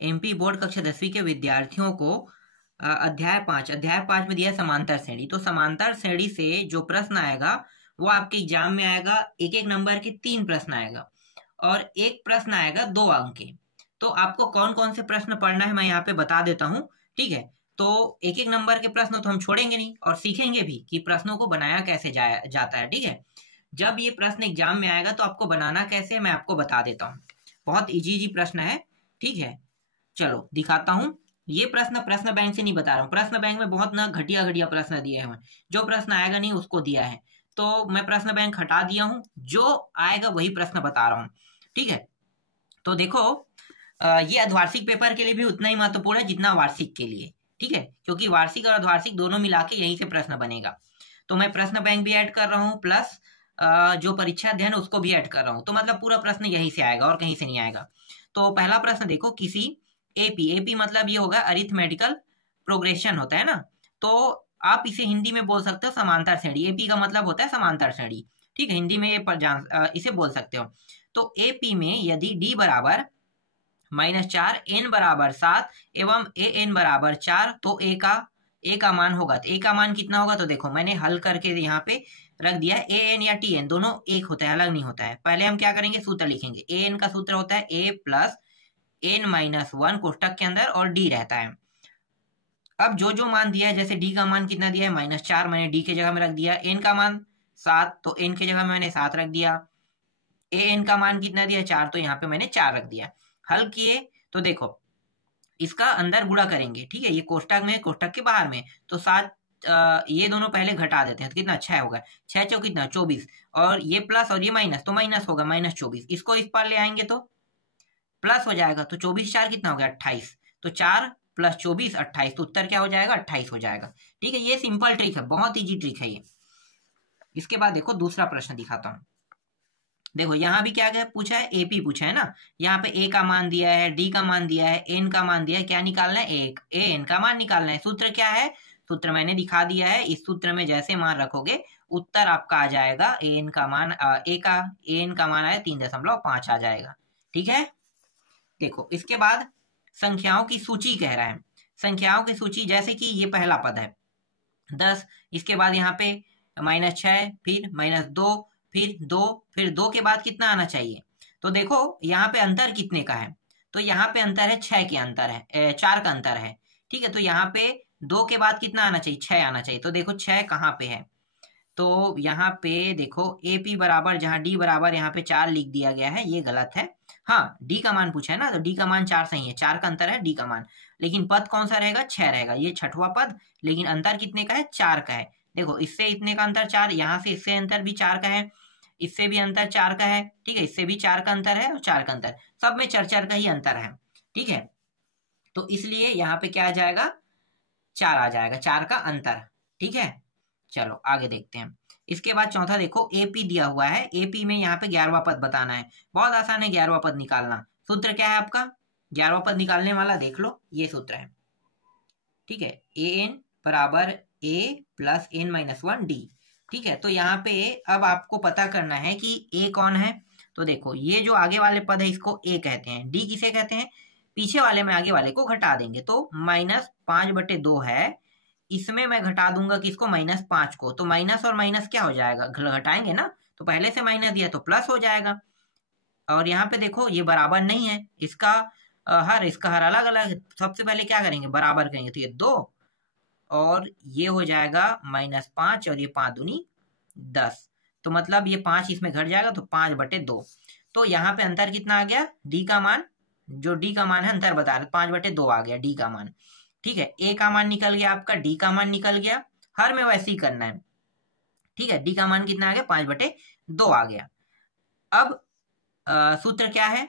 MP board कक्षा 10वीं के विद्यार्थियों को अध्याय 5 में दिया है समांतर श्रेणी। तो समांतर श्रेणी से जो प्रश्न आएगा वो आपके एग्जाम में आएगा, एक एक नंबर के 3 प्रश्न आएगा और एक प्रश्न आएगा 2 अंक के। तो आपको कौन कौन से प्रश्न पढ़ना है मैं यहाँ पे बता देता हूँ, ठीक है। तो एक एक नंबर के प्रश्न तो हम छोड़ेंगे नहीं और सीखेंगे भी कि प्रश्नों को बनाया कैसे जाता है, ठीक है। जब ये प्रश्न एग्जाम में आएगा तो आपको बनाना कैसे मैं आपको बता देता हूँ। बहुत इजी प्रश्न है, ठीक है। चलो दिखाता हूँ। ये प्रश्न बैंक से नहीं बता रहा हूँ, प्रश्न बैंक में बहुत ना घटिया प्रश्न दिए हैं, जो प्रश्न आएगा नहीं उसको दिया है। तो मैं प्रश्न बैंक हटा दिया हूँ, जो आएगा वही प्रश्न बता रहा हूँ, ठीक है। तो देखो ये अर्धवार्षिक पेपर के लिए भी उतना ही महत्वपूर्ण है जितना वार्षिक के लिए, ठीक है, क्योंकि वार्षिक और अर्धवार्षिक दोनों मिला के यहीं से प्रश्न बनेगा। तो मैं प्रश्न बैंक भी ऐड कर रहा हूँ प्लस जो परीक्षा अध्ययन उसको भी ऐड कर रहा हूँ। तो मतलब पूरा प्रश्न यहीं से आएगा और कहीं से नहीं आएगा। तो पहला प्रश्न देखो, किसी एपी मतलब ये होगा अरिथमेटिकल प्रोग्रेशन होता है ना, तो आप इसे हिंदी में बोल सकते हो समांतर श्रेणी। एपी का मतलब होता है समांतर श्रेणी, ठीक है, हिंदी में इसे बोल सकते हो। तो एपी में यदि डी बराबर -4 n बराबर 7 एवं ए n बराबर 4 तो ए का मान होगा। तो ए का मान कितना होगा, तो देखो मैंने हल करके यहाँ पे रख दिया है। ए एन या टी एन दोनों एक होता है, अलग नहीं होता है। पहले हम क्या करेंगे, सूत्र लिखेंगे। ए एन का सूत्र होता है ए प्लस n-1 कोष्टक के अंदर और डी रहता है। अब जो जो मान दिया है, जैसे डी का मान कितना दिया है -4, मैंने डी के जगह में रख दिया। एन का मान 7 तो एन के जगह में मैंने 7 रख दिया। ए एन का मान कितना दिया 4 तो यहाँ पे मैंने 4 रख दिया। हल किए तो देखो इसका अंदर गुणा करेंगे, ठीक है, ये कोष्टक में कोष्टक के बाहर में। तो 7 ये दोनों पहले घटा देते हैं तो कितना 6 होगा, 6 चौ कितना 24 और ये प्लस और ये माइनस तो माइनस होगा -24। इसको इस पार ले आएंगे तो प्लस हो जाएगा। तो 24 4 कितना हो गया 28। तो 4 + 24 28। तो उत्तर क्या हो जाएगा 28 हो जाएगा, ठीक है। ये सिंपल ट्रिक है, बहुत इजी ट्रिक है ये। इसके बाद देखो दूसरा प्रश्न दिखाता हूँ। देखो यहाँ भी क्या पूछा है, एपी पूछा है ना। यहाँ पे ए का मान दिया है, डी का मान दिया है, एन का मान दिया है। क्या निकालना है, ए एन का मान निकालना है। सूत्र क्या है, सूत्र मैंने दिखा दिया है। इस सूत्र में जैसे मान रखोगे उत्तर आपका आ जाएगा। ए एन का मान आया 3.5 आ जाएगा, ठीक है। देखो इसके बाद संख्याओं की सूची कह रहा है। संख्याओं की सूची, जैसे कि ये पहला पद है 10, इसके बाद यहाँ पे -6, फिर -2, फिर 2, फिर 2 के बाद कितना आना चाहिए। तो देखो यहाँ पे अंतर कितने का है, तो यहाँ पे अंतर है 6 के अंतर है, 4 का अंतर है, ठीक है। तो यहाँ पे 2 के बाद कितना आना चाहिए, 6 आना चाहिए। तो देखो 6 कहाँ पे है, तो यहाँ पे देखो एपी बराबर, जहाँ डी बराबर यहाँ पे 4 लिख दिया गया है, ये गलत है। हाँ डी का मान पूछा है ना, तो डी का मान 4 सही है, 4 का अंतर है डी का मान। लेकिन पद कौन सा रहेगा, 6 रहेगा, ये 6वां पद। लेकिन अंतर कितने का है, 4 का है। देखो इससे इतने का अंतर 4, यहाँ से इससे अंतर भी 4 का है, इससे भी अंतर 4 का है, ठीक है, इससे भी 4 का अंतर है और 4 का अंतर, सब में 4 का ही अंतर है, ठीक है। तो इसलिए यहाँ पे क्या आ जाएगा, 4 आ जाएगा, 4 का अंतर, ठीक है। चलो आगे देखते हैं। इसके बाद चौथा देखो, एपी दिया हुआ है। एपी में यहाँ पे 11वां पद बताना है। बहुत आसान है 11वां पद निकालना। सूत्र क्या है आपका, 11वां पद निकालने वाला देख लो, ये सूत्र है, ठीक है। ए एन बराबर ए प्लस n-1 डी, ठीक है। तो यहाँ पे अब आपको पता करना है कि ए कौन है। तो देखो ये जो आगे वाले पद है इसको ए कहते हैं, डी किसे कहते हैं, पीछे वाले में आगे वाले को घटा देंगे। तो -5/2 है, इसमें मैं घटा दूंगा किसको, -5 को। तो माइनस और माइनस क्या हो जाएगा, घटाएंगे ना, तो पहले से माइनस दिया तो प्लस हो जाएगा। और यहाँ पे देखो ये बराबर नहीं है, इसका हर अलग अलग। सबसे पहले क्या करेंगे, बराबर करेंगे, तो ये 2 और ये हो जाएगा -5 और ये 5 दूनी 10। तो मतलब ये 5 इसमें घट जाएगा, तो 5/2। तो यहाँ पे अंतर कितना आ गया, डी का मान, जो डी का मान है अंतर बता रहे, 5/2 आ गया डी का मान, ठीक है। ए का मान निकल गया आपका, डी का मान निकल गया, हर में वैसे ही करना है, ठीक है। डी का मान कितना आ गया, 5/2 आ गया। अब सूत्र क्या है,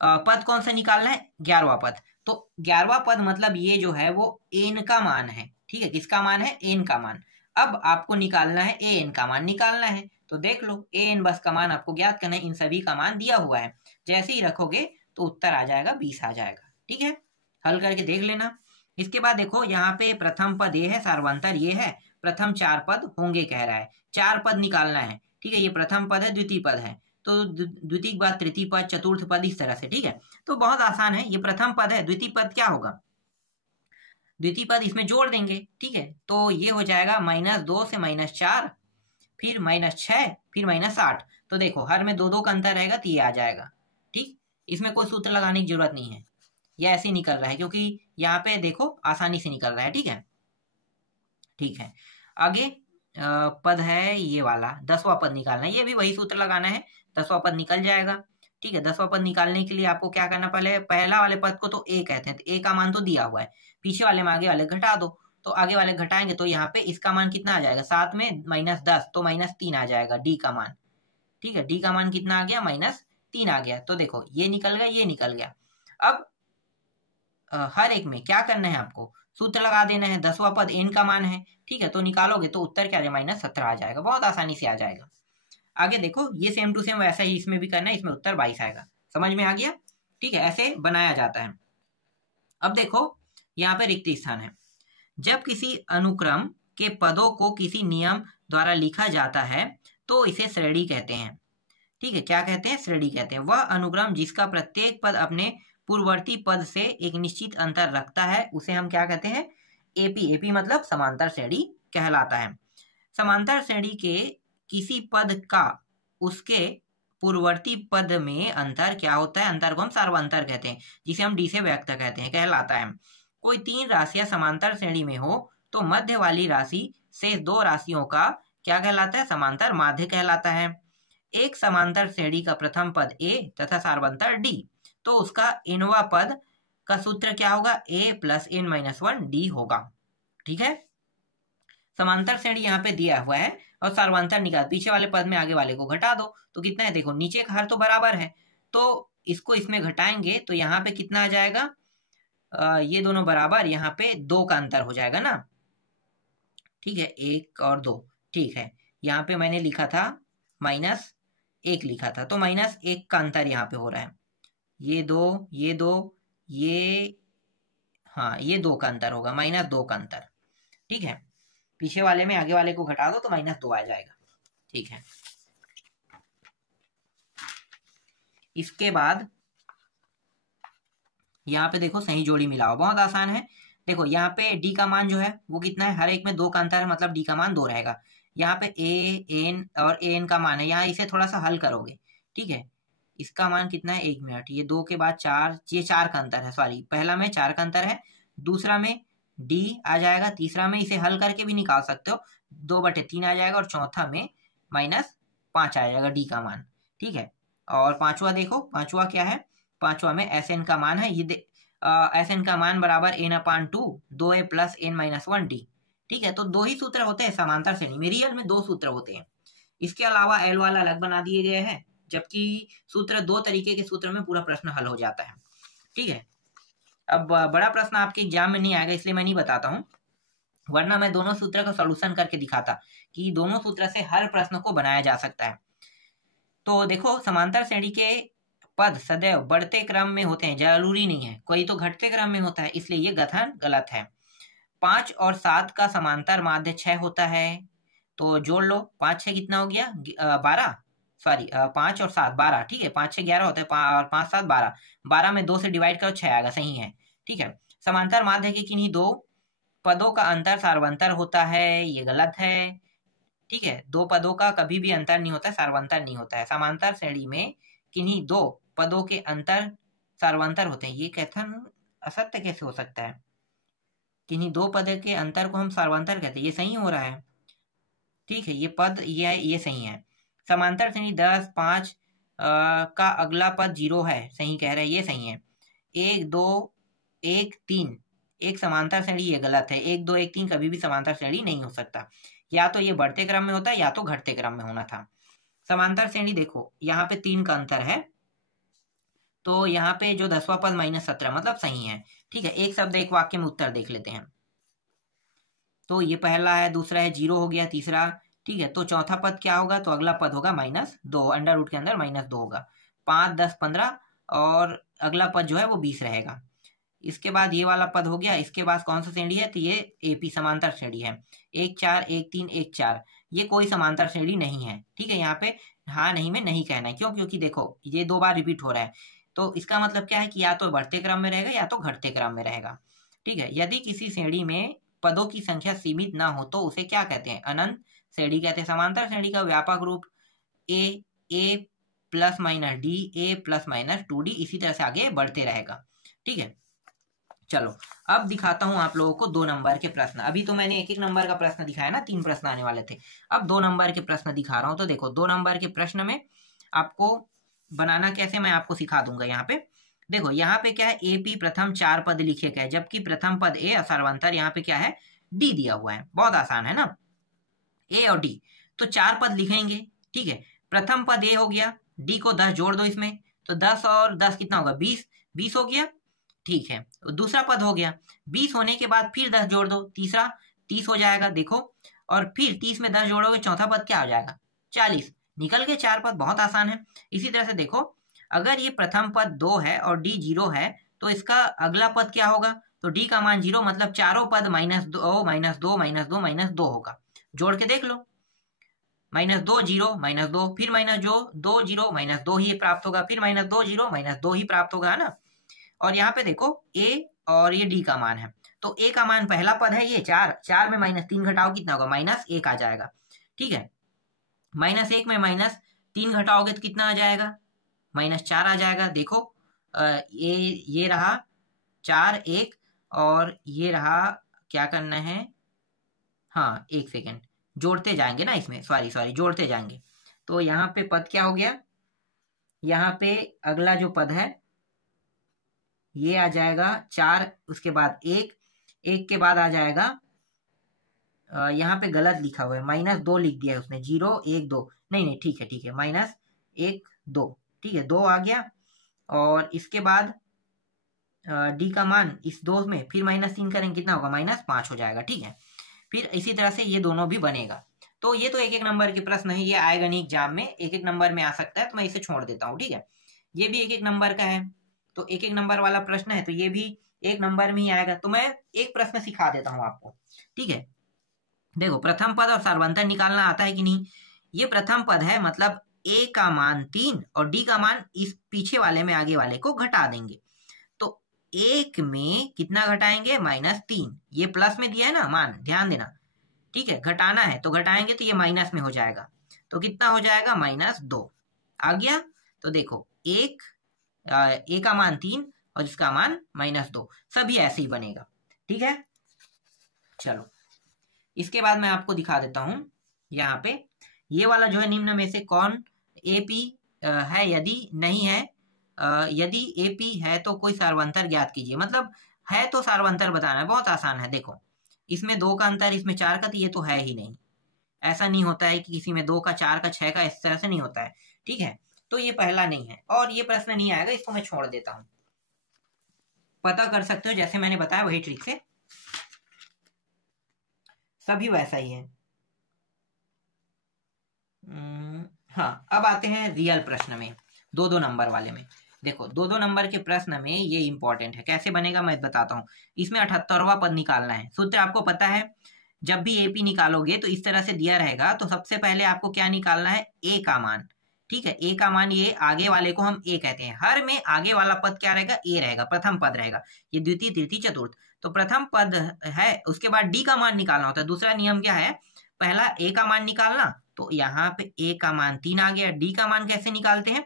पद कौन सा निकालना है, 11वां पद। तो 11वां पद मतलब ये जो है वो एन का मान है, ठीक है। किसका मान है, एन का मान। अब आपको निकालना है ए एन का मान निकालना है। तो देख लो ए एन बस का मान आपको ज्ञात करना है, इन सभी का मान दिया हुआ है। जैसे ही रखोगे तो उत्तर आ जाएगा 20 आ जाएगा, ठीक है। हल करके देख लेना। इसके बाद देखो यहाँ पे प्रथम पद ये है, सार्वंतर ये है, प्रथम 4 पद होंगे कह रहा है, 4 पद निकालना है, ठीक है। ये प्रथम पद है, द्वितीय पद है, तो द्वितीय पद, तृतीय पद, चतुर्थ पद, इस तरह से। ठीक है, तो बहुत आसान है। ये प्रथम पद है, द्वितीय पद क्या होगा, द्वितीय पद इसमें जोड़ देंगे। ठीक है, तो ये हो जाएगा -2 से -4, फिर -6, फिर -8। तो देखो हर में 2 का अंतर रहेगा तो ये आ जाएगा। ठीक, इसमें कोई सूत्र लगाने की जरूरत नहीं है, यह ऐसे ही निकल रहा है क्योंकि यहाँ पे देखो आसानी से निकल रहा है। ठीक है, ठीक है। आगे पद है ये वाला, 10वां पद निकालना है। ये भी वही सूत्र लगाना है, 10वां पद निकल जाएगा। ठीक है, 10वां पद निकालने के लिए आपको क्या करना, पहला वाले पद को तो a कहते हैं, तो a का मान तो दिया हुआ है, पीछे वाले में आगे वाले घटा दो। तो आगे वाले घटाएंगे तो यहाँ पे इसका मान कितना आ जाएगा, 7 में -10 तो -3 आ जाएगा d का मान। ठीक है, d का मान कितना आ गया, -3 आ गया। तो देखो ये निकल गया, ये निकल गया। अब हर एक में क्या करना है, आपको सूत्र लगा देना है। 10वां पद n का मान है। ठीक है, तो निकालोगे तो उत्तर क्या आ जाएगा, -17 आ जाएगा, बहुत आसानी से आ जाएगा। आगे देखो ये सेम टू सेम वैसा ही इसमें भी करना है, इसमें उत्तर 22 आएगा। समझ में आ गया। ठीक है, ऐसे बनाया जाता है। अब देखो यहाँ पे रिक्त स्थान है। जब किसी अनुक्रम के पदों को किसी नियम द्वारा लिखा जाता है तो इसे श्रेणी कहते हैं। ठीक है, क्या कहते हैं, श्रेणी कहते हैं। वह अनुक्रम जिसका प्रत्येक पद अपने पूर्ववर्ती पद से एक निश्चित अंतर रखता है उसे हम क्या कहते हैं, एपी। एपी मतलब समांतर श्रेणी कहलाता है। समांतर श्रेणी के किसी पद का उसके पूर्ववर्ती पद में अंतर क्या होता है, अंतर को हम सार्वंतर कहते हैं, जिसे हम डी से व्यक्त कहते हैं, कहलाता है। कोई 3 राशियां समांतर श्रेणी में हो तो मध्य वाली राशि से 2 राशियों का क्या कहलाता है, समांतर माध्य कहलाता है। एक समांतर श्रेणी का प्रथम पद a तथा सार्वंतर d, तो उसका nवां पद का सूत्र क्या होगा, a + n-1 d होगा। ठीक है, समांतर श्रेणी यहाँ पे दिया हुआ है और सार्वंतर निकाल, पीछे वाले पद में आगे वाले को घटा दो तो कितना है, देखो नीचे का हर तो बराबर है, तो इसको इसमें घटाएंगे तो यहाँ पे कितना आ जाएगा, ये दोनों बराबर, यहाँ पे 2 का अंतर हो जाएगा ना। ठीक है, 1 और 2। ठीक है, यहाँ पे मैंने लिखा था -1 लिखा था, तो -1 का अंतर यहाँ पे हो रहा है। ये 2, ये 2, ये, हाँ ये 2 का अंतर होगा, -2 का अंतर। ठीक है, पीछे वाले में आगे वाले को घटा दो तो -2 आ जाएगा। ठीक है, इसके बाद यहाँ पे देखो सही जोड़ी मिलाओ, बहुत आसान है। देखो यहाँ पे d का मान जो है वो कितना है, हर एक में 2 का अंतर है, मतलब d का मान 2 रहेगा। यहाँ पे a n और a n का मान है, यहाँ इसे थोड़ा सा हल करोगे। ठीक है, इसका मान कितना है, 1 मिनट, ये 2 के बाद 4, ये 4 का अंतर है, सॉरी पहला में 4 का अंतर है, दूसरा में d आ जाएगा, तीसरा में इसे हल करके भी निकाल सकते हो, 2/3 आ जाएगा, और चौथा में -5 आ जाएगा d का मान। ठीक है, और पांचवा देखो, पांचवा क्या है, पांचवा में Sn का मान है, ये Sn का मान बराबर n/2 2a + n-1 d। ठीक है, तो 2 ही सूत्र होते हैं समांतर श्रेणी में, रियल में 2 सूत्र होते हैं। इसके अलावा L वाला अलग बना दिए गए हैं, जबकि सूत्र 2 तरीके के सूत्र में पूरा प्रश्न हल हो जाता है। ठीक है, अब बड़ा प्रश्न आपके एग्जाम में नहीं आएगा इसलिए मैं नहीं बताता हूँ, वरना मैं दोनों सूत्र का सॉल्यूशन करके दिखाता कि दोनों सूत्र से हर प्रश्न को बनाया जा सकता है। तो देखो समांतर श्रेणी के पद सदैव बढ़ते क्रम में होते हैं, जरूरी नहीं है, कोई तो घटते क्रम में होता है, इसलिए ये कथन गलत है। 5 और 7 का समांतर माध्य 6 होता है, तो जोड़ लो, 5 6 कितना हो गया, 12, सॉरी 5 और 7 12। ठीक है, 5 6 11 होता है, और 5 7 12, 12 में 2 से डिवाइड करो 6 आएगा, सही है। ठीक है, समांतर माध्य के किन्हीं 2 पदों का अंतर सार्वंतर होता है, ये गलत है। ठीक है, 2 पदों का कभी भी अंतर नहीं होता है, सार्वंतर नहीं होता है। समांतर श्रेणी में किन्हीं 2 पदों के अंतर सार्वंतर होते हैं, ये कथन असत्य कैसे हो सकता है, किन्हीं 2 पद के अंतर को हम सार्वंतर कहते हैं, ये सही हो रहा है। ठीक है, ये पद ये सही है। समांतर श्रेणी 10 5 का अगला पद 0 है, सही कह रहे हैं, ये सही है। 1 2 1 3 एक समांतर श्रेणी, ये गलत है। 1 2 1 3 कभी भी समांतर श्रेणी नहीं हो सकता, या तो ये बढ़ते क्रम में होता है या तो घटते क्रम में होना था। समांतर श्रेणी देखो यहाँ पे 3 का अंतर है, तो यहाँ पे जो 10वां पद -17 मतलब सही है। ठीक है, एक शब्द एक वाक्य में उत्तर देख लेते हैं। तो ये पहला है, दूसरा है 0 हो गया, तीसरा। ठीक है, तो चौथा पद क्या होगा, तो अगला पद होगा -2, अंडर रूट के अंदर -2 होगा, 5 10 15, और अगला पद जो है वो 20 रहेगा। इसके बाद ये वाला पद हो गया, इसके बाद कौन सा श्रेणी है, तो ये एपी समांतर श्रेणी है। 1 4 1 3 1 4, ये कोई समांतर श्रेणी नहीं है। ठीक है, यहाँ पे हाँ नहीं में नहीं कहना है। क्यों? क्योंकि देखो ये 2 बार रिपीट हो रहा है, तो इसका मतलब क्या है कि या तो बढ़ते क्रम में रहेगा या तो घटते क्रम में रहेगा। ठीक है, यदि किसी श्रेणी में पदों की संख्या सीमित ना हो तो उसे क्या कहते हैं? अनंत श्रेणी कहते हैं। समांतर श्रेणी का व्यापक रूप ए प्लस माइनस डी, ए प्लस माइनस 2d, इसी तरह से आगे बढ़ते रहेगा। ठीक है, चलो अब दिखाता हूं आप लोगों को 2 नंबर के प्रश्न। अभी तो मैंने 1-1 नंबर का प्रश्न दिखाया ना, 3 प्रश्न आने वाले थे, अब 2 नंबर के प्रश्न दिखा रहा हूं। तो देखो 2 नंबर के प्रश्न में आपको बनाना कैसे मैं आपको सिखा दूंगा। यहाँ पे देखो, यहाँ पे क्या है, एपी प्रथम 4 पद लिखे गए, जबकि प्रथम पद ए सर्वांतर यहाँ पे क्या है, डी दिया हुआ है। बहुत आसान है ना, ए और डी, तो 4 पद लिखेंगे। ठीक है, प्रथम पद ए हो गया, डी को 10 जोड़ दो इसमें, तो 10 और 10 कितना होगा, 20, 20 हो गया। ठीक है, दूसरा पद हो गया, 20 होने के बाद फिर 10 जोड़ दो, तीसरा 30 हो जाएगा। देखो, और फिर 30 में 10 जोड़ोगे, चौथा पद क्या हो जाएगा, 40। निकल के 4 पद, बहुत आसान है। इसी तरह से देखो, अगर ये प्रथम पद 2 है और डी 0 है, तो इसका अगला पद क्या होगा, तो डी का मान 0, मतलब चारों पद -2 -2 -2 -2 होगा। जोड़ के देख लो, -2 0 -2, फिर -2 0 -2 ही प्राप्त होगा, फिर -2 0 -2 ही प्राप्त होगा, है ना। और यहाँ पे देखो a और ये d का मान है, तो a का मान पहला पद है ये 4, 4 में -3 घटाओ कितना होगा, -1 आ जाएगा। ठीक है, -1 में -3 घटाओगे तो कितना आ जाएगा, -4 आ जाएगा। देखो ये रहा 4 1, और ये रहा, क्या करना है, हाँ 1 सेकेंड, जोड़ते जाएंगे ना इसमें, सॉरी जोड़ते जाएंगे। तो यहाँ पे पद क्या हो गया, यहाँ पे अगला जो पद है ये आ जाएगा 4, उसके बाद 1, 1 के बाद आ जाएगा, यहाँ पे गलत लिखा हुआ है, -2 लिख दिया है उसने, 0 1 2, नहीं ठीक है -1 2, ठीक है 2 आ गया। और इसके बाद डी का मान इस 2 में फिर -3 करेंगे, कितना होगा, -5 हो जाएगा। ठीक है, फिर इसी तरह से ये दोनों भी बनेगा। तो ये तो 1-1 नंबर के प्रश्न है, ये आएगा नहीं एग्जाम में, 1-1 नंबर में आ सकता है, तो मैं इसे छोड़ देता हूँ। ठीक है, ये भी 1-1 नंबर का है, तो 1-1 नंबर वाला प्रश्न है, तो ये भी 1 नंबर में ही आएगा। तो मैं एक प्रश्न सिखा देता हूँ आपको। ठीक है, देखो प्रथम पद और सर्वांतर निकालना आता है कि नहीं। ये प्रथम पद है, मतलब ए का मान 3 और डी का मान इस पीछे वाले में आगे वाले को घटा देंगे। तो 1 में कितना घटाएंगे, -3, ये प्लस में दिया है ना मान, ध्यान देना। ठीक है, घटाना है तो घटाएंगे तो ये माइनस में हो जाएगा, तो कितना हो जाएगा, -2 आ गया। तो देखो ए का मान 3 और इसका मान -2, सभी ऐसे ही बनेगा। ठीक है, चलो इसके बाद मैं आपको दिखा देता हूं, यहाँ पे ये वाला जो है, निम्न में से कौन एपी है, यदि नहीं है, यदि एपी है तो कोई सार्वंतर ज्ञात कीजिए। मतलब है तो सार्वंतर बताना है, बहुत आसान है। देखो इसमें 2 का अंतर, इसमें 4 का, तो ये तो है ही नहीं। ऐसा नहीं होता है कि किसी में 2 का 4 का 6 का, इस तरह से नहीं होता है। ठीक है, तो ये पहला नहीं है और ये प्रश्न नहीं आएगा, इसको मैं छोड़ देता हूं। पता कर सकते हो, जैसे मैंने बताया वही ट्रिक से, सभी वैसा ही है। हाँ, अब आते हैं रियल प्रश्न में, 2-2 नंबर वाले में। देखो 2-2 नंबर के प्रश्न में ये इंपॉर्टेंट है, कैसे बनेगा मैं बताता हूँ। इसमें 78वां पद निकालना है। सूत्र आपको पता है, जब भी एपी निकालोगे तो इस तरह से दिया रहेगा, तो सबसे पहले आपको क्या निकालना है, ए का मान। ठीक है, ए का मान, ये आगे वाले को हम ए कहते हैं। हर में आगे वाला पद क्या रहेगा, ए रहेगा, प्रथम पद रहेगा। ये द्वितीय तृतीय चतुर्थ, तो प्रथम पद है, उसके बाद डी का मान निकालना होता है। दूसरा नियम क्या है, पहला ए का मान निकालना, तो यहाँ पे ए का मान 3 आ गया। डी का मान कैसे निकालते हैं,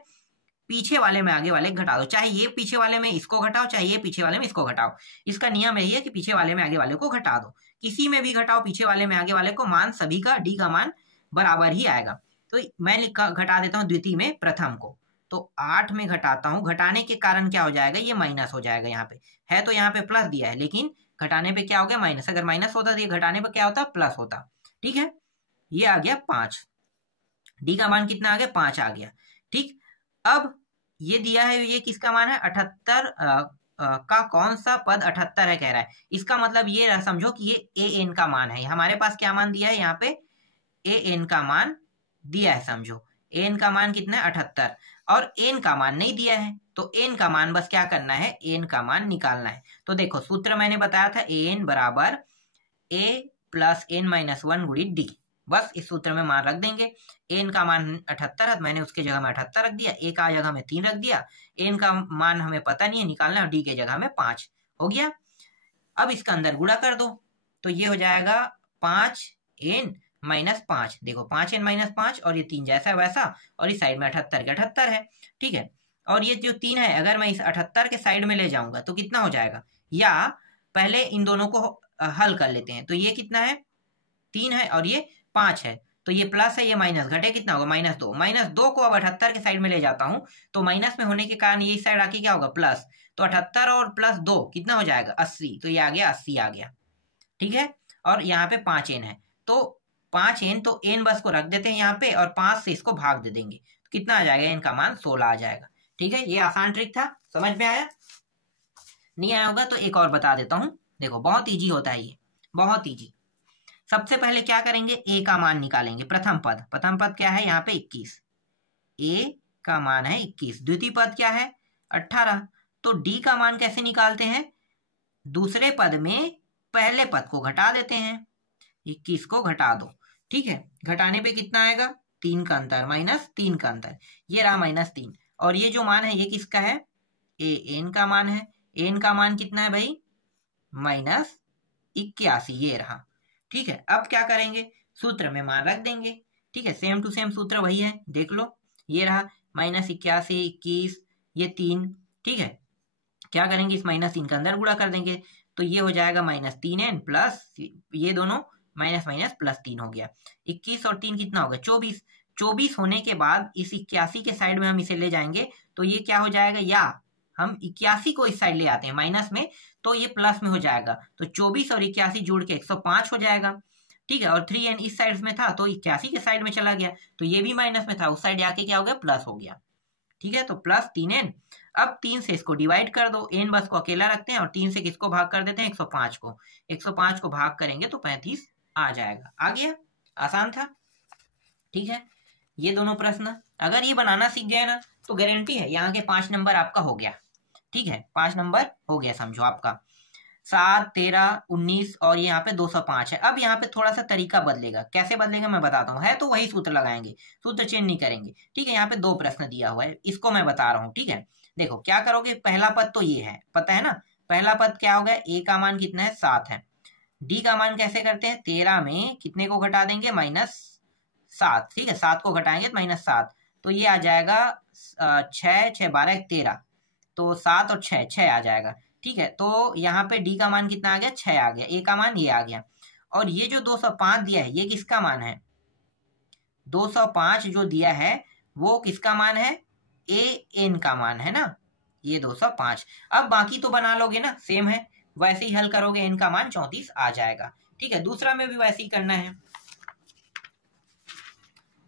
पीछे वाले में आगे वाले घटा दो, चाहे ये पीछे वाले में इसको घटाओ, चाहे ये पीछे वाले में इसको घटाओ। इसका नियम यही है कि पीछे वाले में आगे वाले को घटा दो, किसी में भी घटाओ पीछे वाले में आगे वाले को, मान सभी का डी का मान बराबर ही आएगा। तो मैं घटा देता हूँ द्वितीय में प्रथम को, तो 8 में घटाता हूँ। घटाने के कारण क्या हो जाएगा, ये माइनस हो जाएगा। यहाँ पे है तो यहाँ पे प्लस दिया है, लेकिन घटाने पे क्या हो गया, माइनस। अगर माइनस होता तो ये घटाने पे क्या होता, प्लस होता। ठीक है, ये आ गया 5, डी का मान कितना आ गया, 5 आ गया। ठीक, अब ये दिया है, ये किसका मान है, 78 का कौन सा पद 78 है कह रहा है। इसका मतलब ये समझो कि ये ए एन का मान है। हमारे पास क्या मान दिया है, यहाँ पे ए एन का मान दिया है, समझो एन का मान कितना है, 78, और एन का मान नहीं दिया है, तो एन का मान बस क्या करना है, एन का मान निकालना है। तो देखो सूत्र मैंने बताया था, ए एन बराबर ए प्लस n-1 गुणित डी, बस इस सूत्र में मान रख देंगे। एन का मान 78 है, मैंने उसके जगह में 78 रख दिया, ए का जगह में 3 रख दिया, एन का मान हमें पता नहीं है निकालना, और डी के जगह में 5 हो गया। अब इसका अंदर गुणा कर दो, तो ये हो जाएगा 5n - 5। देखो 5n - 5 और ये 3 जैसा वैसा, और इस साइड में 78 के 78 है, ठीक है। और ये जो 3 है अगर मैं इस 78 के साइड में ले जाऊंगा तो कितना हो जाएगा, या पहले इन दोनों को हल कर लेते हैं। तो ये कितना है, 3 है और ये 5 है, तो ये प्लस है, ये माइनस, घटे कितना होगा, -2। -2 को अब 78 के साइड में ले जाता हूं, तो माइनस में होने के कारण ये इस साइड आके क्या होगा, प्लस। तो 78 और +2 कितना हो जाएगा, 80। तो ये आ गया 80 आ गया, ठीक है। और यहाँ पे 5n है, तो 5n, तो n बस को रख देते हैं यहाँ पे, और 5 से इसको भाग दे देंगे, तो कितना आ जाएगा, n का मान 16 आ जाएगा, ठीक है। ये आसान ट्रिक था, समझ में आया? नहीं आया होगा तो एक और बता देता हूँ। देखो बहुत इजी होता है ये, बहुत इजी। सबसे पहले क्या करेंगे, a का मान निकालेंगे, प्रथम पद क्या है यहाँ पे 21, a का मान है 21। द्वितीय पद क्या है 18, तो d का मान कैसे निकालते हैं, दूसरे पद में पहले पद को घटा देते हैं, 21 को घटा दो, ठीक है। घटाने पे कितना आएगा, 3 का अंतर, -3 का अंतर, ये रहा -3। और ये जो मान है ये किसका है, an का मान है। n का मान कितना है भाई, -81, ये रहा, ठीक है। अब क्या करेंगे, सूत्र में मान रख देंगे, ठीक है। सेम टू सेम सूत्र वही है, देख लो, ये रहा -81, 21, ये 3, ठीक है। क्या करेंगे, इस -3 का अंदर गुणा कर देंगे, तो ये हो जाएगा -3n प्लस ये दोनों माइनस +3 हो गया। 21 और 3 कितना होगा, 24। 24 होने के बाद इस 81 के साइड में हम इसे ले जाएंगे, तो ये क्या हो जाएगा, या हम 81 को इस साइड ले आते हैं माइनस में, तो ये प्लस में हो जाएगा, तो 24 और 81 जोड़ के 105 हो जाएगा, ठीक है। और 3n इस साइड में था तो 81 के साइड में चला गया, तो ये भी माइनस में था, उस साइड आके क्या हो गया, प्लस हो गया, ठीक है। तो +3n। अब 3 से इसको डिवाइड कर दो, n बस को अकेला रखते हैं, और 3 से किसको भाग कर देते हैं, 105 को। 105 को भाग करेंगे तो 35 आ जाएगा। आ गया, आसान था, ठीक है। ये दोनों प्रश्न अगर ये बनाना सीख गए ना, तो गारंटी है यहाँ के 5 नंबर आपका हो गया, ठीक है। 5 नंबर हो गया, समझो आपका 7, 13, 19 और यहाँ पे 205 है। अब यहाँ पे थोड़ा सा तरीका बदलेगा, कैसे बदलेगा मैं बताता हूँ। है तो वही सूत्र लगाएंगे, सूत्र चेंज नहीं करेंगे, ठीक है। यहाँ पे 2 प्रश्न दिया हुआ है, इसको मैं बता रहा हूँ, ठीक है। देखो क्या करोगे, पहला पद तो ये है, पता है ना, पहला पद क्या होगा, a का मान कितना है, 7 है। d का मान कैसे करते हैं, 13 में कितने को घटा देंगे, -7, ठीक है। 7 को घटाएंगे तो -7, तो ये आ जाएगा 6, 6, 12, 13, तो 7 और 6 आ जाएगा, ठीक है। तो यहाँ पे d का मान कितना आ गया, 6 आ गया, a का मान ये आ गया। और ये जो 205 दिया है ये किसका मान है, 205 जो दिया है वो किसका मान है, an का मान है ना, ये 205। अब बाकी तो बना लोगे ना, सेम है, वैसे ही हल करोगे, n का मान 34 आ जाएगा, ठीक है। दूसरा में भी वैसे ही करना है,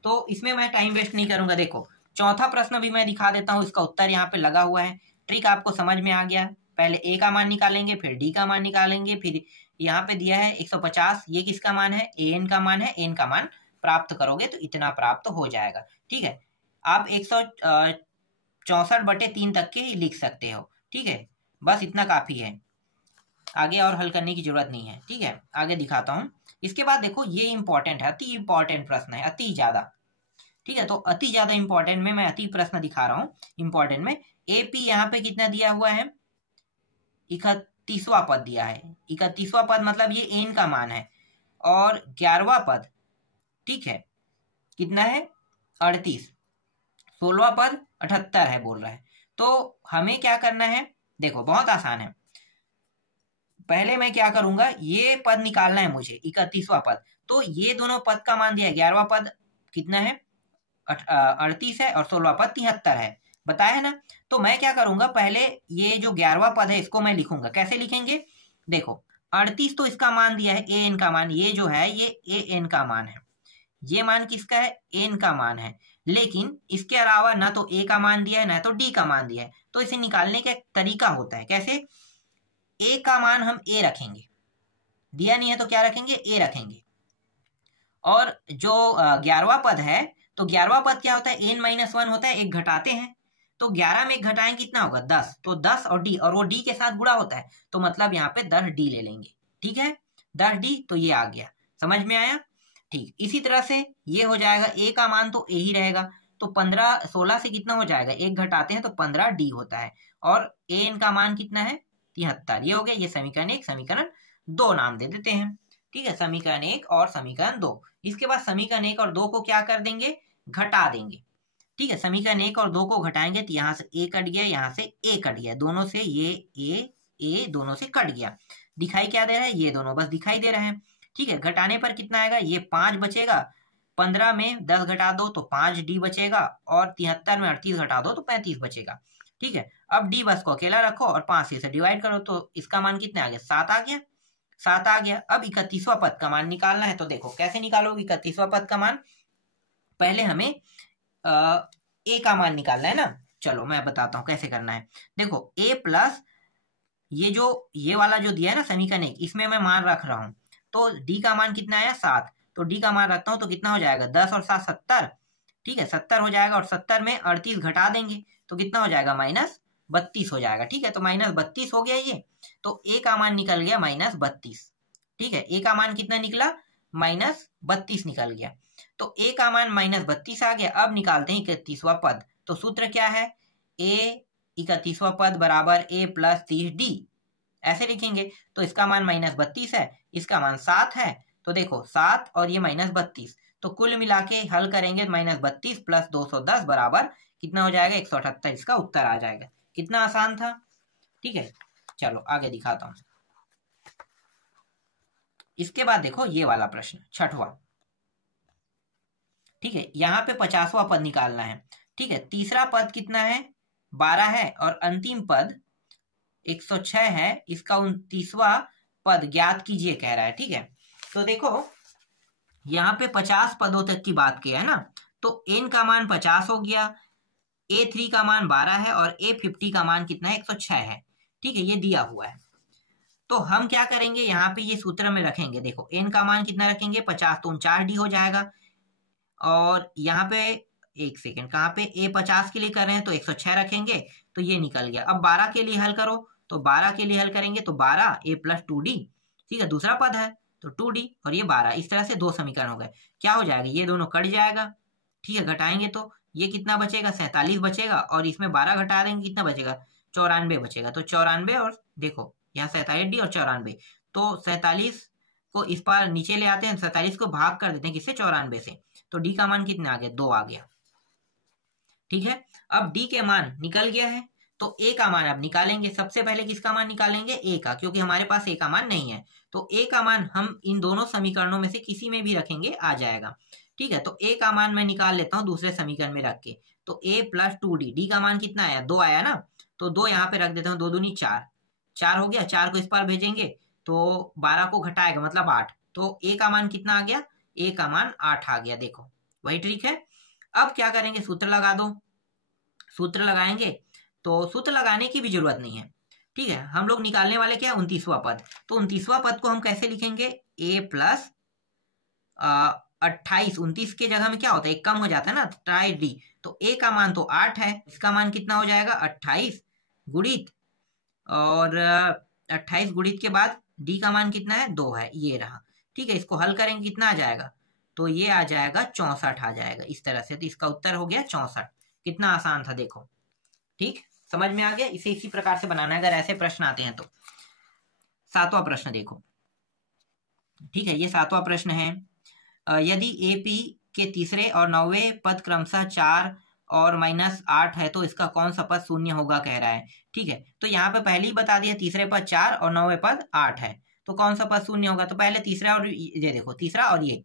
तो इसमें मैं टाइम वेस्ट नहीं करूंगा। देखो चौथा प्रश्न भी मैं दिखा देता हूँ, इसका उत्तर यहाँ पे लगा हुआ है। ट्रिक आपको समझ में आ गया, पहले a का मान निकालेंगे, फिर d का मान निकालेंगे, फिर यहाँ पे दिया है 150, ये किसका मान है, an का मान है, n का मान प्राप्त करोगे तो इतना प्राप्त हो जाएगा, ठीक है। आप 164/3 तक के ही लिख सकते हो, ठीक है, बस इतना काफी है, आगे और हल करने की जरूरत नहीं है, ठीक है। आगे दिखाता हूँ। इसके बाद देखो ये इंपॉर्टेंट है, अति इंपॉर्टेंट प्रश्न है, अति ज्यादा, ठीक है। तो अति ज्यादा इंपॉर्टेंट में मैं अति प्रश्न दिखा रहा हूँ। इंपॉर्टेंट में AP यहाँ पे कितना दिया हुआ है, 31वां पद दिया है। 31वां पद मतलब ये n का मान है, और 11वां पद, ठीक है, कितना है, 38। 16वां पद 78 है बोल रहा है। तो हमें क्या करना है, देखो बहुत आसान है। पहले मैं क्या करूंगा, ये पद निकालना है मुझे, 31वां पद, तो ये दोनों पद का मान दिया है। 11वां पद कितना है, 38 है, और 16वां पद 73 है, बताया है ना। तो मैं क्या करूंगा, पहले ये जो 11वां पद है इसको मैं लिखूंगा, कैसे लिखेंगे, देखो 38 तो इसका मान दिया है, an का मान, ये जो है ये an का मान है, ये मान किसका है, n का मान है। लेकिन इसके अलावा ना तो a का मान दिया है ना तो d का मान दिया है, तो इसे निकालने का एक तरीका होता है, कैसे, a का मान हम a रखेंगे, दिया नहीं है तो क्या रखेंगे, a रखेंगे। और जो 11वां पद है, तो 11वां पद क्या होता है, n-1 होता है, एक घटाते हैं, तो 11 में एक घटाएं कितना होगा, 10, तो 10 और d, और वो d के साथ गुणा होता है, तो मतलब यहाँ पे 10d ले लेंगे, ठीक है, 10d, तो ये आ गया, समझ में आया। ठीक, इसी तरह से ये हो जाएगा, ए का मान तो ए ही रहेगा, तो 16 से कितना हो जाएगा, एक घटाते हैं तो 15 डी होता है, और ए एन का मान कितना है 73। ये हो गया, ये समीकरण 1, समीकरण 2 नाम दे देते हैं। ठीक है, समीकरण 1 और समीकरण 2। इसके बाद समीकरण 1 और 2 को क्या कर देंगे, घटा देंगे। ठीक है, समीकरण 1 और 2 को घटाएंगे तो यहाँ से ए कट गया, यहाँ से ए कट गया, दोनों से ये ए दोनों से कट गया। दिखाई क्या दे रहा है, ये दोनों बस दिखाई दे रहे हैं। ठीक है, घटाने पर कितना आएगा, ये 5 बचेगा, 15 में 10 घटा दो तो 5 डी बचेगा, और 73 में 38 घटा दो तो 35 बचेगा। ठीक है, अब डी बस को अकेला रखो और 5 से डिवाइड करो, तो इसका मान कितना आ गया, 7 आ गया, 7 आ गया। अब 31वां पद का मान निकालना है, तो देखो कैसे निकालोगे 31वां पद का मान, पहले हमें ए का मान निकालना है ना। चलो मैं बताता हूं कैसे करना है। देखो ए प्लस ये वाला जो दिया है ना समीकरण 1, इसमें मैं मान रख रहा हूं, तो डी का मान कितना आया 7, तो डी का मान रखता हूं तो कितना हो जाएगा 10 और 7 70। ठीक है, 70 हो जाएगा, और 70 में 38 घटा देंगे तो कितना हो जाएगा -32 हो जाएगा। ठीक है, तो -32 हो गया ये, तो ए का मान निकल गया -32। ठीक है, ए का मान कितना निकला, -32 निकल गया, तो ए का मान -32 आ गया। अब निकालते हैं 31वां पद, तो सूत्र क्या है, ए 31वां पद बराबर ए प्लस 30 डी, ऐसे लिखेंगे। तो इसका मान -32 है, इसका मान 7 है, तो देखो 7 और ये -32, तो कुल मिला के हल करेंगे -32 प्लस 210 बराबर कितना हो जाएगा 178। इसका उत्तर आ जाएगा। कितना आसान था। ठीक है, चलो आगे दिखाता हूं। इसके बाद देखो ये वाला प्रश्न 6वां। ठीक है, यहाँ पे 50वां पद निकालना है। ठीक है, तीसरा पद कितना है 12 है, और अंतिम पद 106 है, इसका 29वां पद ज्ञात कीजिए कह रहा है। ठीक है, तो देखो यहाँ पे 50 पदों तक की बात किया है ना, तो n का मान 50 हो गया, A3 का मान 12 है, और A50 का मान कितना है 106 है। ठीक है, ये दिया हुआ है, तो हम क्या करेंगे यहाँ पे ये सूत्र में रखेंगे। देखो n का मान कितना रखेंगे 50, तो 49D हो जाएगा, और यहाँ पे एक सेकेंड, कहाँ पे A 50 के लिए कर रहे हैं तो 106 रखेंगे, तो ये निकल गया। अब 12 के लिए हल करो, तो 12 के लिए हल करेंगे तो 12 A प्लस 2D। ठीक है, दूसरा पद है तो 2D और ये 12, इस तरह से 2 समीकरण हो गए। क्या हो जाएगा, ये दोनों कट जाएगा। ठीक है, घटाएंगे तो ये कितना बचेगा 47 बचेगा, और इसमें 12 घटा देंगे कितना बचेगा 94 बचेगा। तो 94, और देखो यहाँ 47D और 94, तो 47 को इस पार नीचे ले आते हैं, 47 को भाग कर देते हैं किससे 94 से, तो डी का मान कितना आ गया 2 आ गया। ठीक है, अब डी के मान निकल गया है, तो ए का मान अब निकालेंगे। सबसे पहले किसका मान निकालेंगे, ए का, क्योंकि हमारे पास ए का मान नहीं है, तो ए का मान हम इन दोनों समीकरणों में से किसी में भी रखेंगे आ जाएगा। ठीक है, तो ए का मान मैं निकाल लेता हूँ दूसरे समीकरण में रख के, तो ए प्लस 2D, डी का मान कितना आया 2 आया ना, तो 2 यहाँ पे रख देता हूँ, 2 दूनी 4, 4 हो गया, 4 को इस पार भेजेंगे तो 12 को घटाएगा मतलब 8, तो ए का मान कितना आ गया, ए का मान 8 आ गया। देखो वही ट्रिक है। अब क्या करेंगे, सूत्र लगा दो। सूत्र लगाएंगे तो सूत्र लगाने की भी जरूरत नहीं है। ठीक है, हम लोग निकालने वाले क्या 29वां पद, तो 29वां पद को हम कैसे लिखेंगे, ए प्लस 28, 29 के जगह में क्या होता है एक कम हो जाता है ना, ट्राई डी, तो ए का मान तो 8 है, इसका मान कितना हो जाएगा 28 गुणित, और 28 गुणित के बाद डी का मान कितना है 2 है, ये रहा। ठीक है, इसको हल करेंगे कितना आ जाएगा, तो ये आ जाएगा 64 आ जाएगा इस तरह से, तो इसका उत्तर हो गया 64। कितना आसान था देखो। ठीक, समझ में आ गया। इसे इसी प्रकार से बनाना है अगर ऐसे प्रश्न आते हैं तो। 7वां प्रश्न देखो। ठीक है, ये 7वां प्रश्न है, यदि एपी के तीसरे और 9वें पद क्रमशः 4 और -8 है तो इसका कौन सा पद शून्य होगा कह रहा है। ठीक है, तो यहाँ पे पहले ही बता दिया तीसरे पद 4 और 9वें पद 8 है, तो कौन सा पद शून्य होगा, तो पहले तीसरा और ये देखो, तीसरा और ये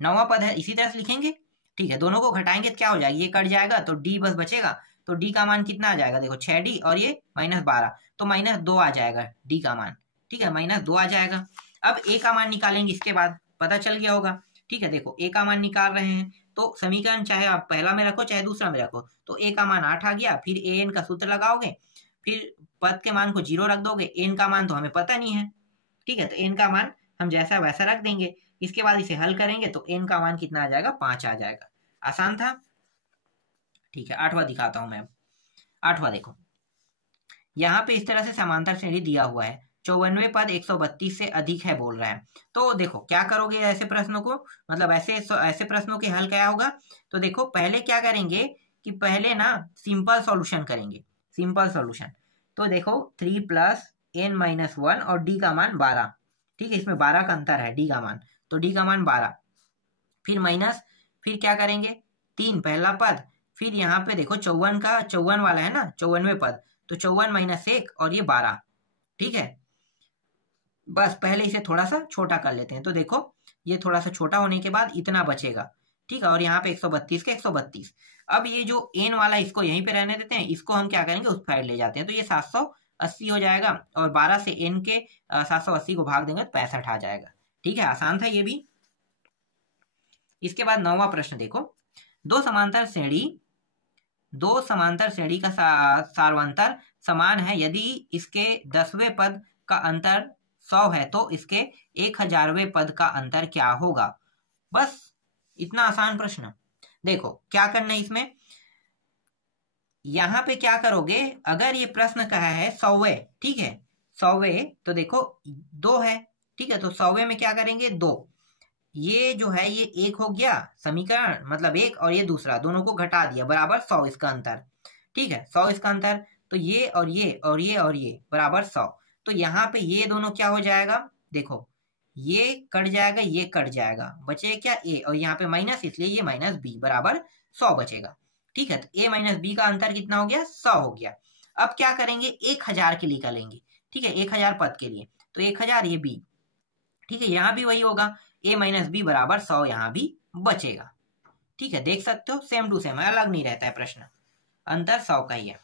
9वां पद है, इसी तरह से लिखेंगे। ठीक है, दोनों को घटाएंगे तो क्या हो जाएगा, ये कट जाएगा तो डी बस बचेगा, तो डी का मान कितना आ जाएगा, देखो 6D और ये -12, तो -2 आ जाएगा डी का मान। ठीक है, -2 आ जाएगा। अब ए का मान निकालेंगे, इसके बाद पता चल गया होगा। ठीक है, देखो ए का मान निकाल रहे हैं, तो समीकरण चाहे आप पहला में रखो चाहे दूसरा में रखो, तो ए का मान 8 आ गया, फिर ए एन का सूत्र लगाओगे, फिर पद के मान को 0 रख दोगे, एन का मान तो हमें पता नहीं है। ठीक है, तो एन का मान हम जैसा वैसा रख देंगे, इसके बाद इसे हल करेंगे तो एन का मान कितना आ जाएगा 5 आ जाएगा। आसान था। ठीक है, 8वां दिखाता हूं मैं। 8वां देखो, यहाँ पे इस तरह से समांतर श्रेणी दिया हुआ है। 54वें पद 132 से अधिक है बोल रहा है। तो देखो क्या करोगे ऐसे प्रश्नों को, मतलब ऐसे प्रश्नों के हल क्या होगा। तो देखो पहले क्या करेंगे कि पहले ना सिंपल सॉल्यूशन करेंगे, सिंपल सॉल्यूशन। तो देखो 3 प्लस n-1 और d का मान 12, ठीक है, इसमें 12 का अंतर है d का मान, तो d का मान 12, फिर माइनस, फिर क्या करेंगे 3 पहला पद, फिर यहाँ पे देखो 54 वाला है ना 54वें पद, तो 54 - 1 और ये 12, ठीक है। बस पहले इसे थोड़ा सा छोटा कर लेते हैं, तो देखो ये थोड़ा सा छोटा होने के बाद इतना बचेगा, ठीक है, और यहाँ पे 132 के 132। अब ये जो n वाला इसको यहीं पे रहने देते हैं, इसको हम क्या करेंगे उस साइड ले जाते हैं, तो ये 780 हो जाएगा, और 12 से n के 780 को भाग देंगे तो 65 आ जाएगा, ठीक है, आसान था ये भी। इसके बाद 9वां प्रश्न देखो, दो समांतर श्रेणी का सारवंतर समान है यदि इसके 10वें पद का अंतर 100 है तो इसके 1000वें पद का अंतर क्या होगा। बस इतना आसान प्रश्न। देखो क्या करना है इसमें, यहां पे क्या करोगे, अगर ये प्रश्न कहा है 100वें, ठीक है 100वें, तो देखो 2 है, ठीक है, तो 100वें में क्या करेंगे 2, ये जो है ये 1 हो गया समीकरण, मतलब 1, और ये दूसरा, दोनों को घटा दिया बराबर 100 इसका अंतर, ठीक है 100 इसका अंतर, तो ये और ये और ये और ये बराबर 100, तो यहाँ पे ये दोनों क्या हो जाएगा, देखो ये कट जाएगा, ये कट जाएगा, बचे क्या a, और यहाँ पे माइनस, इसलिए ये -b बराबर 100 बचेगा, ठीक है, तो a - b का अंतर कितना हो गया 100 हो गया। अब क्या करेंगे 1000 के लिए करेंगे, ठीक है 1000 पद के लिए, तो 1000 ये b, ठीक है, यहाँ भी वही होगा a - b बराबर 100 यहाँ भी बचेगा, ठीक है, देख सकते हो सेम टू सेम है, अलग नहीं रहता है प्रश्न, अंतर 100 का ही है।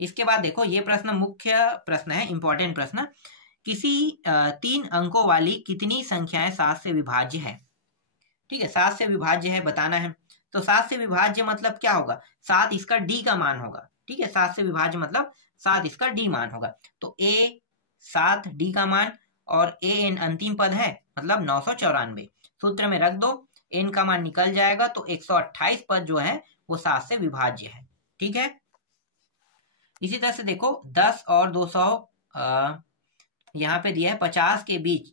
इसके बाद देखो ये प्रश्न मुख्य प्रश्न है, इंपॉर्टेंट प्रश्न, किसी 3 अंकों वाली कितनी संख्याएं 7 से विभाज्य है, ठीक है 7 से विभाज्य है बताना है, तो 7 से विभाज्य मतलब क्या होगा, 7 इसका d का मान होगा, ठीक है 7 से विभाज्य मतलब 7 इसका d मान होगा, तो a 7 d का मान, और an अंतिम पद है मतलब 994, सूत्र में रख दो, n का मान निकल जाएगा, तो 128 पद जो है वो 7 से विभाज्य है, ठीक है। इसी तरह से देखो 10 और 200 यहाँ पे दिया है 50 के बीच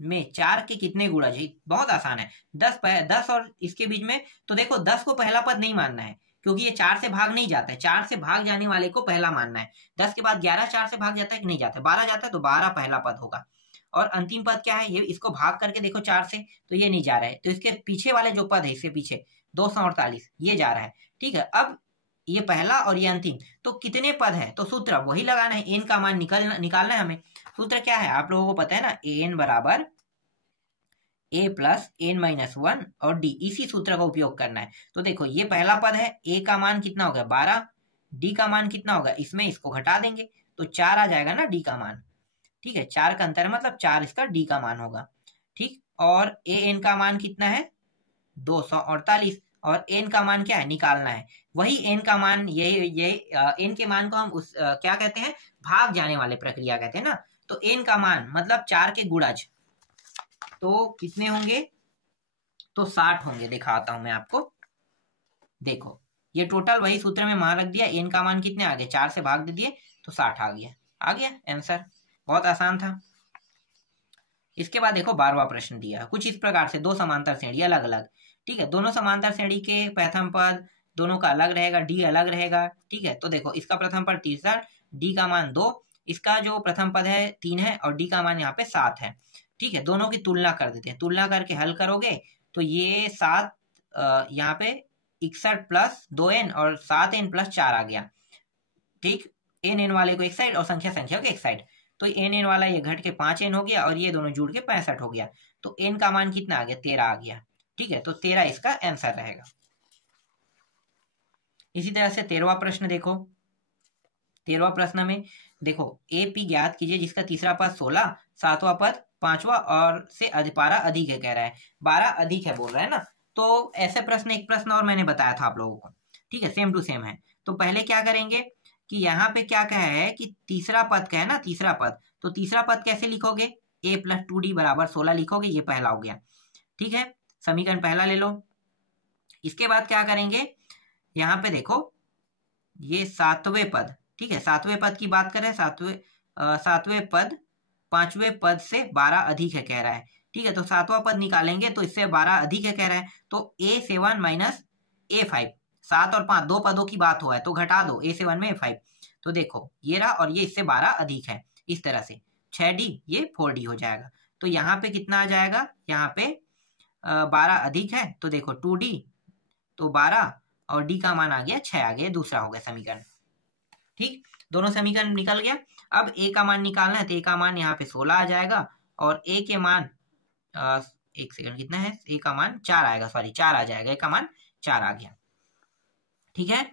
में 4 के कितने गुणज है, बहुत आसान है, 10 और इसके बीच में, तो देखो 10 को पहला पद नहीं मानना है क्योंकि ये 4 से भाग नहीं जाता है, 4 से भाग जाने वाले को पहला मानना है, 10 के बाद 11 4 से भाग जाता है कि नहीं जाता है, 12 जाता है, तो 12 पहला पद होगा, और अंतिम पद क्या है, ये इसको भाग करके देखो 4 से, तो ये नहीं जा रहा है, तो इसके पीछे वाले जो पद है, इसके पीछे 248 ये जा रहा है, ठीक है। अब ये पहला और ये अंतिम, तो कितने पद है, तो सूत्र वही लगाना है, n का मान निकालना है हमें, सूत्र क्या है आप लोगों को पता है ना, an बराबर a प्लस n-1 और d, इसी सूत्र का उपयोग करना है। तो देखो ये पहला पद है, a का मान कितना होगा 12, d का मान कितना होगा, इसमें इसको घटा देंगे तो 4 आ जाएगा ना d का मान, ठीक है 4 का अंतर मतलब 4 इसका d का मान होगा, ठीक, और an का मान कितना है 248, और n का मान क्या है निकालना है, वही n का मान, ये n के मान को हम उस क्या कहते हैं, भाग जाने वाले प्रक्रिया कहते हैं ना, तो n का मान मतलब 4 के गुणज, तो कितने होंगे, तो 60 होंगे, दिखाता हूं मैं आपको, देखो ये टोटल वही सूत्र में मान रख दिया, n का मान कितने आ गए 4 से भाग दे दिए तो 60 आ गया आंसर, बहुत आसान था। इसके बाद देखो 12वां प्रश्न दिया कुछ इस प्रकार से, दो समांतर श्रेणी अलग अलग, ठीक है, दोनों समांतर श्रेणी के प्रथम पद दोनों का अलग रहेगा, डी अलग रहेगा, ठीक है, तो देखो इसका प्रथम पद 30, डी का मान 2, इसका जो प्रथम पद है 3 है, और डी का मान यहाँ पे 7 है, ठीक है, दोनों की तुलना कर देते हैं, तुलना करके हल करोगे तो ये 7 यहाँ पे 61 प्लस 2n और 7n प्लस 4 आ गया, ठीक, n वाले को एक साइड और संख्या को एक साइड, तो n वाला ये घट के 5n हो गया और ये दोनों जुड़ के 65 हो गया, तो n का मान कितना आ गया 13 आ गया, ठीक है, तो 13 इसका आंसर रहेगा। इसी तरह से 13वां प्रश्न देखो, 13वां प्रश्न में देखो AP ज्ञात कीजिए जिसका तीसरा पद 16, 7वां पद 5वां और से 12 अधिक है, कह रहा है 12 अधिक है बोल रहा है ना, तो ऐसे प्रश्न, एक प्रश्न और मैंने बताया था आप लोगों को, ठीक है सेम टू सेम है, तो पहले क्या करेंगे कि यहाँ पे क्या कहा है कि तीसरा पद का है ना, तीसरा पद, तो तीसरा पद कैसे लिखोगे, a + 2d बराबर 16 लिखोगे, ये पहला हो गया, ठीक है, समीकरण पहला ले लो। इसके बाद क्या करेंगे, यहाँ पे देखो ये 7वें पद, ठीक है 7वें पद की बात करें, 7वें पद पांचवें पद से 12 अधिक है कह रहा है। ठीक है, तो सातवां पद निकालेंगे तो इससे 12 अधिक है कह रहा है, तो A7 माइनस A5, 7 और 5 दो पदों की बात हुआ है तो घटा दो A7 में A5, तो देखो ये रहा और ये इससे 12 अधिक है, इस तरह से 6D ये 4D हो जाएगा। तो यहाँ पे कितना आ जाएगा, यहाँ पे 12 अधिक है तो देखो 2D, तो 12 और D का मान आ गया 6 आ गया, दूसरा हो गया समीकरण। ठीक, दोनों समीकरण निकल गया। अब A का मान निकालना है तो A का मान यहाँ पे 16 आ जाएगा और A के मान एक सेकंड कितना है, A का मान 4 आएगा, सॉरी 4 आ जाएगा, A का मान 4 आ गया। ठीक है,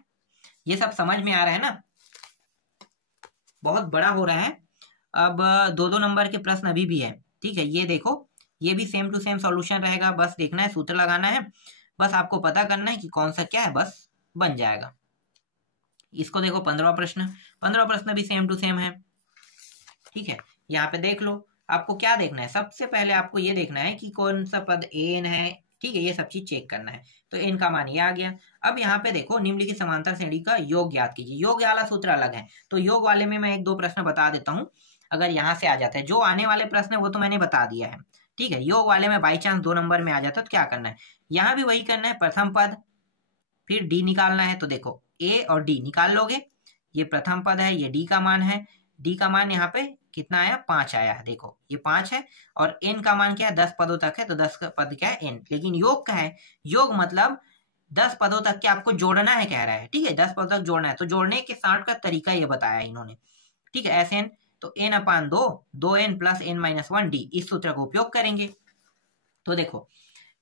ये सब समझ में आ रहा है ना, बहुत बड़ा हो रहा है। अब 2-2 नंबर के प्रश्न अभी भी है। ठीक है, ये देखो ये भी सेम टू सेम सॉल्यूशन रहेगा, बस देखना है, सूत्र लगाना है, बस आपको पता करना है कि कौन सा क्या है, बस बन जाएगा। इसको देखो 15वां प्रश्न, 15वां प्रश्न भी सेम टू सेम है। ठीक है, यहाँ पे देख लो, आपको क्या देखना है, सबसे पहले आपको ये देखना है कि कौन सा पद एन है। ठीक है, ये सब चीज चेक करना है, तो एन का मान ये आ गया। अब यहाँ पे देखो निम्नलिखित समांतर श्रेणी का योग ज्ञात कीजिए, योग वाला सूत्र अलग है, तो योग वाले में मैं 1-2 प्रश्न बता देता हूँ, अगर यहाँ से आ जाता है, जो आने वाले प्रश्न है वो तो मैंने बता दिया है। ठीक है, योग वाले में बाई चांस 2 नंबर में आ जाता है तो क्या करना है, यहाँ भी वही करना है, प्रथम पद फिर डी निकालना है, तो देखो ए और डी निकाल लोगे, ये प्रथम पद है, ये डी का मान है, डी का मान यहाँ पे कितना आया, 5 आया, देखो ये 5 है, और एन का मान क्या है, 10 पदों तक है, तो 10 का पद क्या है एन, लेकिन योग का है, योग मतलब 10 पदों तक के आपको जोड़ना है कह रहा है। ठीक है, 10 पदों तक जोड़ना है, तो जोड़ने के शॉर्टकट तरीका ये बताया इन्होंने। ठीक है, एस एन, तो एन अपान 2, 2n plus n minus 1 D, इस सूत्र का उपयोग करेंगे। तो देखो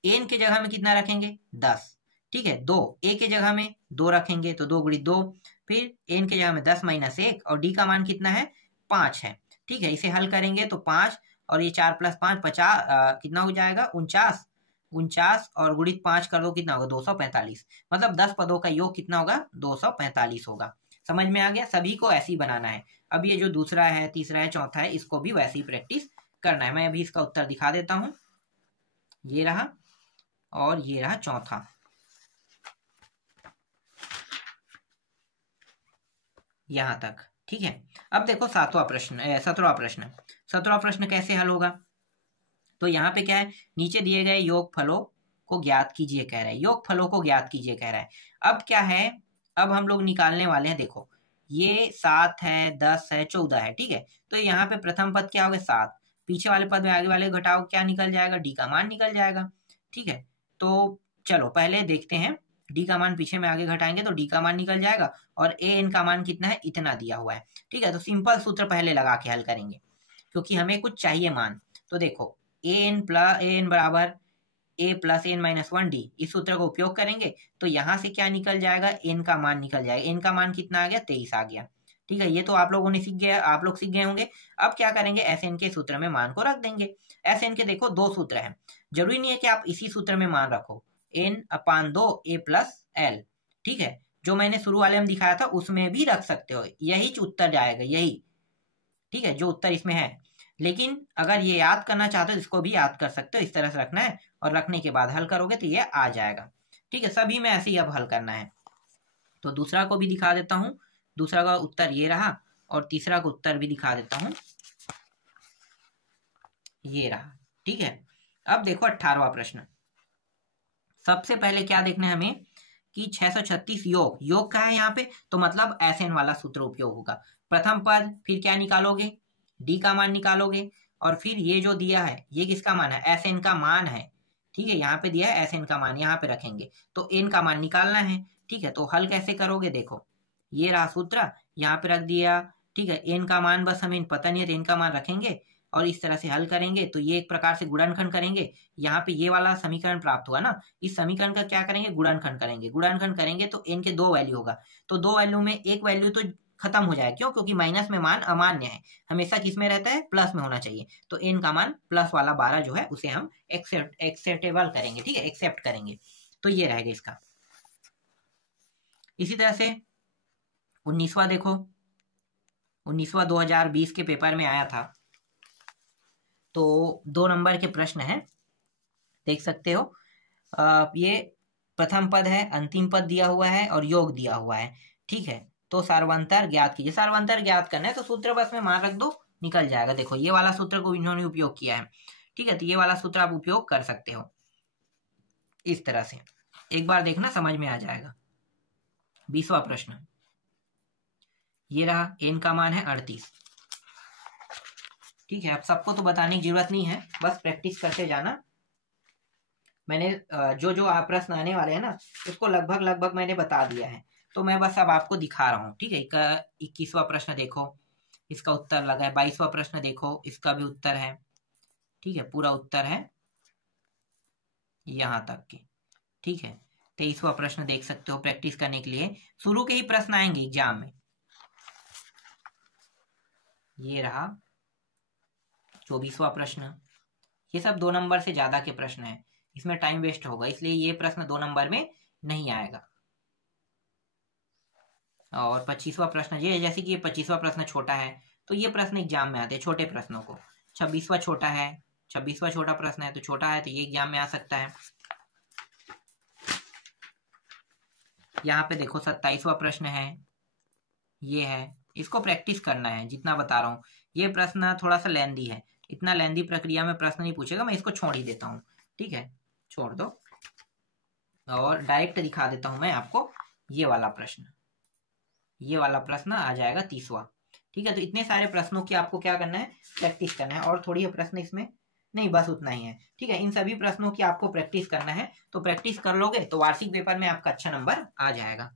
एन के जगह में कितना रखेंगे, 10। ठीक है, 2 ए के जगह में 2 रखेंगे तो 2 गुणित 2, फिर एन के जगह में 10 माइनस 1, और डी का मान कितना है, 5 है। ठीक है, इसे हल करेंगे तो 5 और ये 4 प्लस 5 50, कितना हो जाएगा 49, 49 और गुणित 5 कर दो कितना होगा 245, मतलब 10 पदों का योग कितना होगा 245 होगा। समझ में आ गया, सभी को ऐसे ही बनाना है। अब ये जो दूसरा है, तीसरा है, चौथा है, इसको भी वैसे ही प्रैक्टिस करना है। मैं अभी इसका उत्तर दिखा देता हूं, ये रहा और ये रहा चौथा। यहां तक ठीक है। अब देखो 17वां प्रश्न कैसे हल होगा, तो यहाँ पे क्या है, नीचे दिए गए योग फलों को ज्ञात कीजिए कह रहा है, योग फलों को ज्ञात कीजिए कह रहा है। अब क्या है, अब हम लोग निकालने वाले हैं, देखो ये 7 है, 10 है, 14 है। ठीक है, तो यहाँ पे प्रथम पद क्या होगा 7, पीछे वाले पद में आगे वाले घटाओ, क्या निकल जाएगा, डी का मान निकल जाएगा। ठीक है, तो चलो पहले देखते हैं, डी का मान पीछे में आगे घटाएंगे तो डी का मान निकल जाएगा, और ए एन का मान कितना है, इतना दिया हुआ है। ठीक है, तो सिंपल सूत्र पहले लगा के हल करेंगे, क्योंकि हमें कुछ चाहिए मान। तो देखो ए एन बराबर ए प्लस एन माइनस 1 डी, इस सूत्र का उपयोग करेंगे तो यहाँ से क्या निकल जाएगा, एन का मान निकल जाएगा। एन का मान कितना आ गया, 23 आ गया। ठीक है, ये तो आप लोगों ने सीख गए होंगे। अब क्या करेंगे, एस एन के सूत्र में मान को रख देंगे। एस एन के देखो 2 सूत्र हैं, जरूरी नहीं है कि आप इसी सूत्र में मान रखो, एन अपान 2 ए प्लस एल। ठीक है, जो मैंने शुरू वाले में दिखाया था उसमें भी रख सकते हो, यही उत्तर जाएगा, यही। ठीक है, जो उत्तर इसमें है, लेकिन अगर ये याद करना चाहते हो इसको भी याद कर सकते हो, इस तरह से रखना है, और रखने के बाद हल करोगे तो ये आ जाएगा। ठीक है, सभी में ऐसे ही अब हल करना है। तो दूसरा को भी दिखा देता हूं, दूसरा का उत्तर ये रहा, और तीसरा का उत्तर भी दिखा देता हूं, ये रहा। ठीक है, अब देखो 18वां प्रश्न। सबसे पहले क्या देखना है हमें कि 636 योग का है यहाँ पे, तो मतलब एस एन वाला सूत्र उपयोग होगा। प्रथम पद, फिर क्या निकालोगे, डी का मान निकालोगे, और फिर ये जो दिया है ये किसका मान है, एस एन का मान है। ठीक है, यहाँ पे दिया है एस एन का मान, यहाँ पे रखेंगे तो एन का मान निकालना है। ठीक है, तो हल कैसे करोगे, देखो ये रहा सूत्र, यहाँ पे रख दिया। ठीक है, एन का मान बस हमें पता नहीं है तो एन का मान रखेंगे, और इस तरह से हल करेंगे तो ये एक प्रकार से गुणनखंड करेंगे। यहाँ पे ये वाला समीकरण प्राप्त हुआ ना, इस समीकरण का क्या करेंगे, गुणनखंड करेंगे। गुणनखंड करेंगे तो एन के 2 वैल्यू होगा, तो 2 वैल्यू में एक वैल्यू तो खत्म हो जाए, क्यों, क्योंकि माइनस में मान अमान्य है, हमेशा किस में रहता है, प्लस में होना चाहिए। तो एन का मान प्लस वाला 12 जो है उसे हम एक्सेप्टेबल करेंगे। ठीक है, एक्सेप्ट करेंगे, तो ये रहेगा इसका। इसी तरह से 19वां देखो, 19वां 2020 के पेपर में आया था, तो 2 नंबर के प्रश्न है, देख सकते हो। ये प्रथम पद है, अंतिम पद दिया हुआ है और योग दिया हुआ है। ठीक है, तो सार्वंतर ज्ञात कीजिए। सार्वंतर ज्ञात करना है तो सूत्र बस में मान रख दो, निकल जाएगा। देखो ये वाला सूत्र को इन्होंने उपयोग किया है, ठीक है, तो ये वाला सूत्र आप उपयोग कर सकते हो इस तरह से। एक बार देखना समझ में आ जाएगा। 20वां प्रश्न ये रहा, n का मान है 38। ठीक है, अब सबको तो बताने की जरूरत नहीं है, बस प्रैक्टिस करते जाना। मैंने जो जो आप प्रश्न आने वाले हैं ना उसको लगभग लगभग मैंने बता दिया है, तो मैं बस अब आपको दिखा रहा हूँ। ठीक है, 21वां प्रश्न देखो, इसका उत्तर लगा है। 22वां प्रश्न देखो, इसका भी उत्तर है। ठीक है, पूरा उत्तर है यहाँ तक के। ठीक है, 23वां प्रश्न देख सकते हो। प्रैक्टिस करने के लिए शुरू के ही प्रश्न आएंगे एग्जाम में। ये रहा 24वां प्रश्न, ये सब 2 नंबर से ज्यादा के प्रश्न है, इसमें टाइम वेस्ट होगा, इसलिए ये प्रश्न 2 नंबर में नहीं आएगा। और 25वां प्रश्न, ये जैसे कि ये 25वां प्रश्न छोटा है तो ये प्रश्न एग्जाम में आते हैं छोटे प्रश्नों को। 26वां छोटा है, 26वां छोटा प्रश्न है तो छोटा है, तो ये एग्जाम में आ सकता है। यहाँ पे देखो 27वां प्रश्न है, ये है, इसको प्रैक्टिस करना है जितना बता रहा हूँ। ये प्रश्न थोड़ा सा लेंदी है, इतना लेंदी प्रक्रिया में प्रश्न नहीं पूछेगा, मैं इसको छोड़ ही देता हूँ। ठीक है, छोड़ दो और डायरेक्ट दिखा देता हूं मैं आपको। ये वाला प्रश्न, ये वाला प्रश्न आ जाएगा 30वां। ठीक है, तो इतने सारे प्रश्नों की आपको क्या करना है, प्रैक्टिस करना है। और थोड़ी प्रश्न इसमें नहीं, बस उतना ही है। ठीक है, इन सभी प्रश्नों की आपको प्रैक्टिस करना है, तो प्रैक्टिस कर लोगे तो वार्षिक पेपर में आपका अच्छा नंबर आ जाएगा।